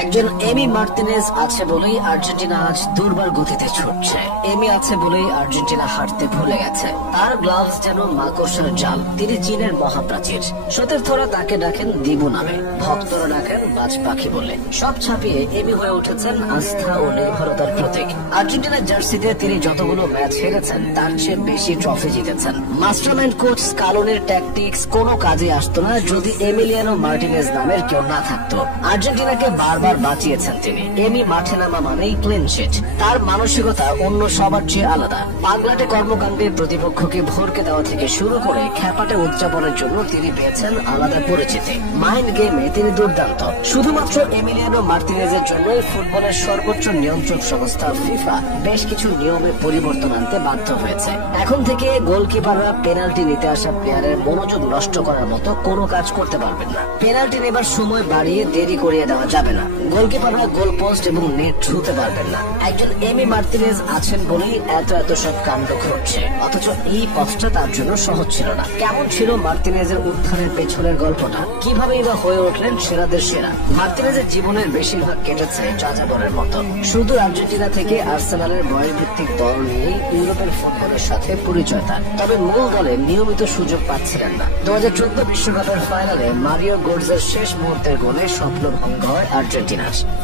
একজন এমি মার্তিনেজ আছে বলেই আর্জেন্টিনা আজ দুর্বার গতিতে ছুটছে। এমি আছে বলেই আর্জেন্টিনা হারতে ভুলে গেছে। তার গ্লাভস যেন মাকড়সার জাল। তিনি চীনের মহাপ্রাচীর। সতীর্থরা তাকে ডাকেন দিবু নামে, ভক্তরা ডাকেন বাজ পাখি বলে। সব ছাপিয়ে এমি হয়ে উঠেছেন আস্থা ও নির্ভরতার প্রতীক। আর্জেন্টিনার জার্সিতে তিনি যতগুলো ম্যাচ হেরেছেন তার চেয়ে বেশি ট্রফি জিতেছেন। মাস্টারমাইন্ড কোচ স্কালোনির ট্যাকটিক্স কোনো কাজে আসতো না যদি এমিলিয়ানো মার্টিনেজ নামের কেউ না থাকতো। আর্জেন্টিনাকে বারবার বাঁচিয়েছেন তিনি। এমি মাঠে নামা মানেই ক্লিন শিট। তার মানসিকতা অন্য সবার চেয়ে আলাদা। পাগলাটে কর্মকাণ্ডে প্রতিপক্ষকে ভরকে দেওয়া থেকে শুরু করে খ্যাপাটে উদযাপনের জন্য তিনি পেয়েছেন আলাদা পরিচিতি। মাইন্ড গেমে তিনি দুর্দান্ত। শুধুমাত্র এমিলিয়ানো মার্টিনেজের জন্যই ফুটবলের সর্বোচ্চ নিয়ন্ত্রক সংস্থা ফিফা বেশ কিছু নিয়মে পরিবর্তন আনতে বাধ্য হয়েছে। এখন থেকে গোলকিপাররা পেনাল্টি নিতে আসা প্লেয়ারের মনোযোগ নষ্ট করার মতো কোনো কাজ করতে পারবেন না। পেনাল্টি নেবার সময় বাড়িয়ে দেরি করিয়ে দেওয়া যাবে না। গোলকিপাররা গোল পোস্ট এবং নেট ছুঁতে পারবেন না। একজন এমি মার্টিনেজ আছেন বলেই এত সব কাণ্ড ঘটছে। অথচ এই পথটা তার জন্য সহজ ছিল না। কেমন ছিল মার্টিনেজের উত্থানের পেছনের গল্পটা? কিভাবেই বা হয়ে উঠলেন সেরাদের সেরা? মার্টিনেজের জীবনের বেশিরভাগ কেটেছে যাযাবরের মতো। শুধু আর্জেন্টিনা থেকে আর্সেনালের বয়সভিত্তিক দল নিয়ে ইউরোপের ফুটবলের সাথে পরিচয় তার। তবে মূল দলে নিয়মিত সুযোগ পাচ্ছিলেন না। 2014 বিশ্বকাপের ফাইনালে মারিও গোটজের শেষ মুহূর্তের গোলে স্বপ্ন ভঙ্গ হয় আর্জেন্টিনার।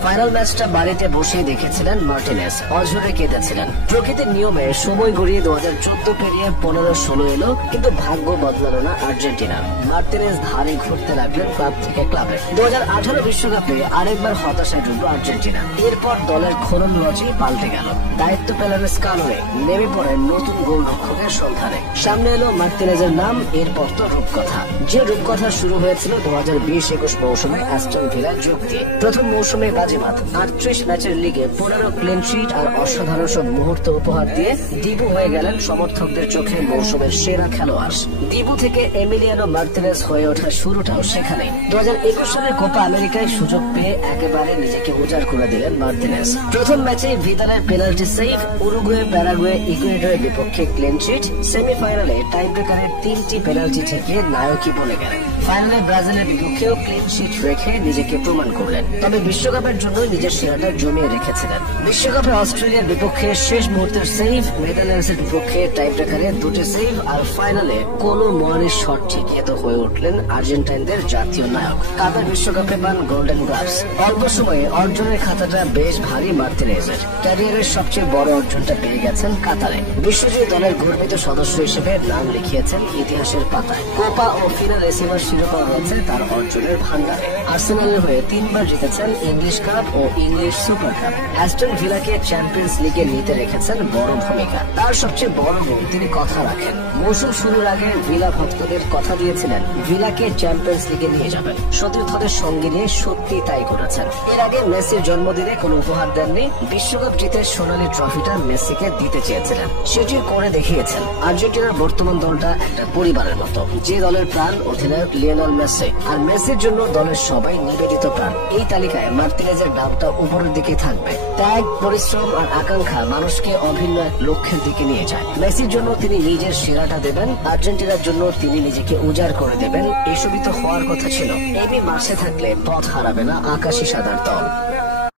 ফাইনাল ম্যাচটা বাড়িতে বসেই দেখেছিলেন মার্টিনেজ। অঝরে কেঁদেছিলেন। প্রকৃতির নিয়মে সময় গড়িয়ে 2014 পেরিয়ে 15-16 এলো, কিন্তু ভাগ্য বদলালো না আর্জেন্টিনার। মার্টিনেজ ধারে ঘুরতে লাগলেন ক্লাব থেকে ক্লাবে। 2018 বিশ্বকাপে আরেকবার হতাশায় ডুবল আর্জেন্টিনা। এরপর দলের খোলনলজি পাল্টে গেল। দায়িত্ব পেলেন স্কালোনি। নেমে পড়েন নতুন গোলরক্ষকের সন্ধানে। সামনে এলো মার্টিনেজের নাম। এরপর তো রূপকথা। যে রূপকথা শুরু হয়েছিল 2020-21 মৌসুমে অ্যাস্টন ভিলার যোগ দিয়ে। প্রথম মৌসুমে বাজিমাত 38 ম্যাচের লিগে 15 ক্লিন শিট আর অসাধারণ সব মুহূর্ত উপহার দিয়ে দিবু হয়ে গেলেন সমর্থকদের চোখে মৌসুমের সেরা খেলোয়াড়। দিবু থেকে এমিলিয়ানো মার্টিনেজ হয়ে ওঠার শুরুটাও সেখানে। 2021 সালের কোপা আমেরিকায় সুযোগ পেয়ে একেবারে নিজেকে উজাড় করে দিলেন মার্টিনেজ। প্রথম ম্যাচে ভিদালের পেনাল্টি সেভ, উরুগুয়ে, প্যারাগুয়ে, ইকুয়েডরের বিপক্ষে ক্লিন শিট, সেমিফাইনালে টাইব্রেকারের 3টি পেনাল্টি থেকে নায়কই বলে গেলেন। ফাইনালে ব্রাজিলের বিপক্ষেও ক্লিন শিট রেখে নিজেকে প্রমাণ করলেন। তবে বিশ্বকাপের জন্য নিজের সেরাটা জমিয়ে রেখেছিলেন। বিশ্বকাপে অস্ট্রেলিয়ার বিপক্ষে শেষ মুহূর্তের সেভ, নেদারল্যান্ডসের বিপক্ষে টাইব্রেকারে 2টি সেভ, আর ফাইনালে কোনো মোয়ানির শট ঠেকিয়ে তো হয়ে উঠলেন আর্জেন্টাইনদের জাতীয় নায়ক। কাতার বিশ্বকাপে পান গোল্ডেন গ্লাভস। অল্প সময়ে অর্জনের খাতাটা বেশ ভারী মার্টিনেজের। ক্যারিয়ারের সবচেয়ে বড় অর্জনটা পেয়ে গেছেন কাতারে। বিশ্বজয়ী দলের গর্বিত সদস্য হিসেবে নাম লিখিয়েছেন ইতিহাসের পাতায়। কোপা ও ফিনাল রিসিভার শিরোপা রয়েছে তার অর্জনের ভান্ডারে। আর্সেনালের হয়ে 3বার জিতেছেন ইংলিশ কাপ ও ইংলিশ সুপার কাপ। অ্যাস্টন ভিলাকে চ্যাম্পিয়ন্স লিগে নিতে রেখেছেন বড় ভূমিকা। তার সবচেয়ে বড় গুণ, তিনি কথা রাখেন। মৌসুম শুরুর আগে ভিলা ভক্তদের কথা দিয়েছিলেন ভিলাকে চ্যাম্পিয়ন্স লিগে নিয়ে যাবেন। সতীর্থদের সঙ্গে নিয়ে সত্যি তাই করেছেন। এর আগে মেসির জন্মদিনে কোনো উপহার দেননি। বিশ্বকাপ জিতে সোনালী ট্রফিটা মেসিকে দিতে চেয়েছিলেন, সেটি করে দেখিয়েছেন। আর্জেন্টিনার বর্তমান দলটা একটা পরিবারের মতো। যে দলের প্রাণ অধিনায়ক লিওনেল মেসি, আর মেসির জন্য দলের সবাই নিবেদিত প্রাণ। এই তালিকায় মার্টিনেজের নামটা উপরের দিকে থাকবে। ত্যাগ, পরিশ্রম আর আকাঙ্ক্ষা মানুষকে অভিন্ন এক লক্ষ্যের দিকে নিয়ে যায়। মেসির জন্য তিনি নিজের সেরাটা দেবেন, আর্জেন্টিনার জন্য তিনি নিজেকে উজাড় করে দেবেন। এসবই তো হওয়ার কথা ছিল। এমি মাঠে থাকলে পথ হারাবে না আকাশী সাদার দল।